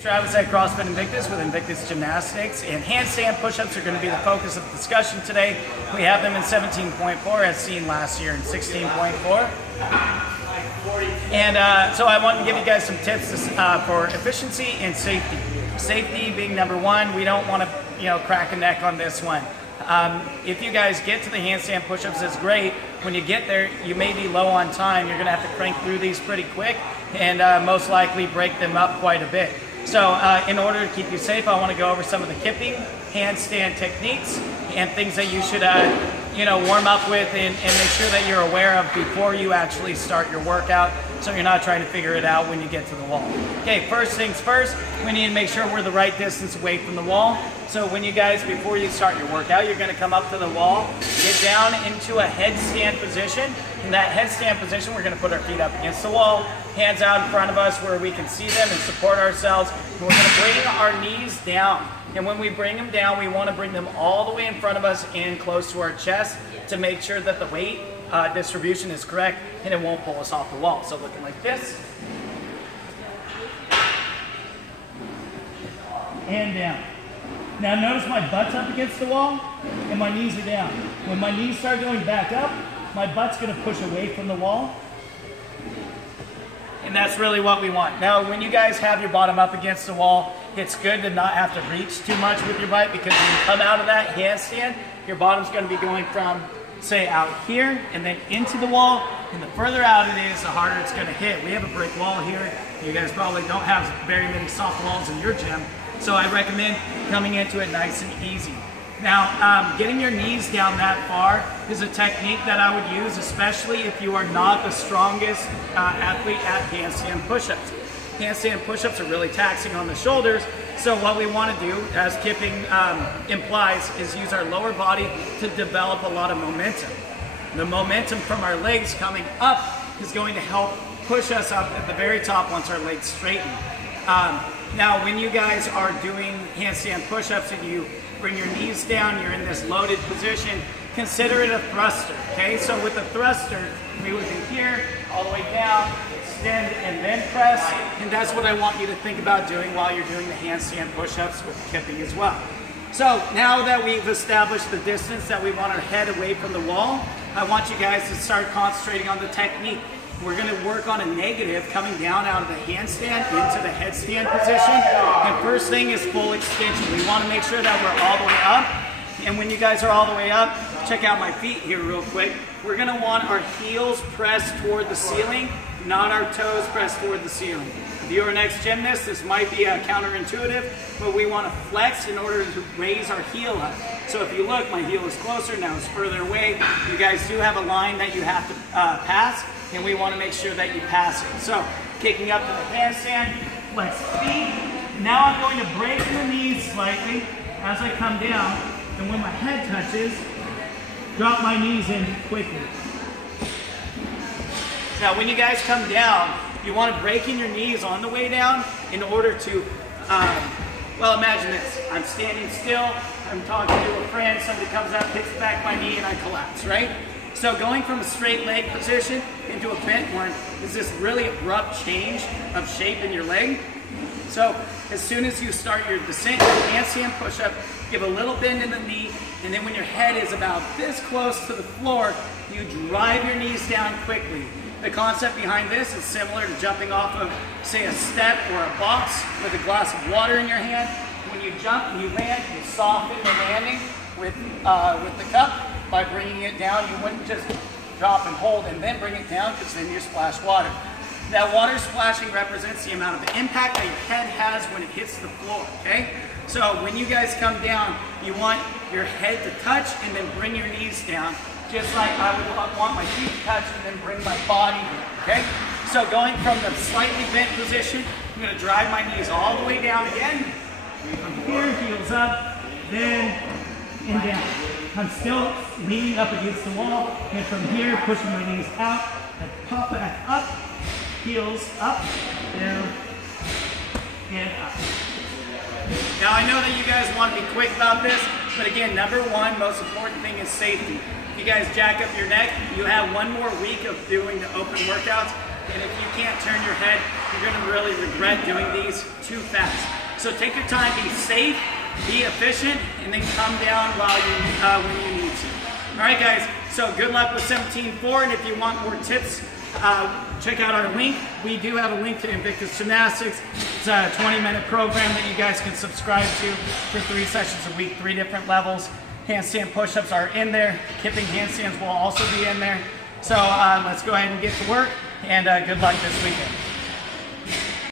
Travis at CrossFit Invictus with Invictus Gymnastics, and handstand push-ups are going to be the focus of the discussion today. We have them in 17.4 as seen last year in 16.4. And so I want to give you guys some tips for efficiency and safety. Safety being number one. We don't want to crack a neck on this one. If you guys get to the handstand push-ups, it's great. When you get there, you may be low on time. You're going to have to crank through these pretty quick and most likely break them up quite a bit. So in order to keep you safe, I want to go over some of the kipping handstand techniques and things that you should warm up with and make sure that you're aware of before you actually start your workout, so you're not trying to figure it out when you get to the wall. Okay, first things first, we need to make sure we're the right distance away from the wall. So when you guys, before you start your workout, you're going to come up to the wall, get down into a headstand position. In that headstand position, we're going to put our feet up against the wall, hands out in front of us where we can see them and support ourselves. And we're going to bring our knees down. And when we bring them down, we want to bring them all the way in front of us and close to our chest to make sure that the weight distribution is correct and it won't pull us off the wall. So looking like this. And down. Now notice my butt's up against the wall and my knees are down. When my knees start going back up, my butt's going to push away from the wall. And that's really what we want. Now when you guys have your bottom up against the wall, it's good to not have to reach too much with your butt, because when you come out of that handstand, your bottom's going to be going from, say, out here and then into the wall. And the further out it is, the harder it's going to hit. We have a brick wall here. You guys probably don't have very many soft walls in your gym. So I recommend coming into it nice and easy. Now, getting your knees down that far is a technique that I would use, especially if you are not the strongest athlete at handstand push-ups. Handstand push-ups are really taxing on the shoulders, so what we want to do, as kipping implies, is use our lower body to develop a lot of momentum. The momentum from our legs coming up is going to help push us up at the very top once our legs straighten. Now, when you guys are doing handstand push-ups and you bring your knees down, you're in this loaded position, consider it a thruster, okay? So with a thruster, we would do here, all the way down, extend, and then press, and that's what I want you to think about doing while you're doing the handstand push-ups with kipping as well. So now that we've established the distance that we want our head away from the wall, I want you guys to start concentrating on the technique. We're going to work on a negative coming down out of the handstand into the headstand position. And first thing is full extension. We want to make sure that we're all the way up. And when you guys are all the way up, check out my feet here real quick. We're going to want our heels pressed toward the ceiling, not our toes pressed toward the ceiling. If you're an ex-gymnast, this might be counterintuitive, but we want to flex in order to raise our heel up. So if you look, my heel is closer, now it's further away. You guys do have a line that you have to pass, and we want to make sure that you pass it. So kicking up to the handstand, flex feet. Now I'm going to break the knees slightly as I come down, and when my head touches, drop my knees in quickly. Now when you guys come down, you want to break in your knees on the way down in order to, well, imagine this. I'm standing still, I'm talking to a friend, somebody comes up, kicks back my knee, and I collapse, right? So going from a straight leg position into a bent one is this really abrupt change of shape in your leg. So as soon as you start your descent, your handstand push-up, give a little bend in the knee, and then when your head is about this close to the floor, you drive your knees down quickly. The concept behind this is similar to jumping off of, say, a step or a box with a glass of water in your hand. When you jump and you land, you soften the landing with the cup. By bringing it down, you wouldn't just drop and hold and then bring it down, because then you splash water. That water splashing represents the amount of impact that your head has when it hits the floor, okay? So when you guys come down, you want your head to touch and then bring your knees down, just like I would want my feet to touch and then bring my body down, okay? So going from the slightly bent position, I'm going to drive my knees all the way down again. From here, heels up, then and down. I'm still leaning up against the wall, and from here, pushing my knees out, and pop back up, heels up, down, and up. Now I know that you guys want to be quick about this, but again, number one, most important thing is safety. If you guys jack up your neck, you have one more week of doing the open workouts. And if you can't turn your head, you're gonna really regret doing these too fast. So take your time, be safe, be efficient, and then come down while when you need to. All right, guys, so good luck with 17.4, and if you want more tips, check out our link. We do have a link to Invictus Gymnastics. It's a 20-minute program that you guys can subscribe to for 3 sessions a week, 3 different levels. Handstand push-ups are in there. Kipping handstands will also be in there. So let's go ahead and get to work, and good luck this weekend.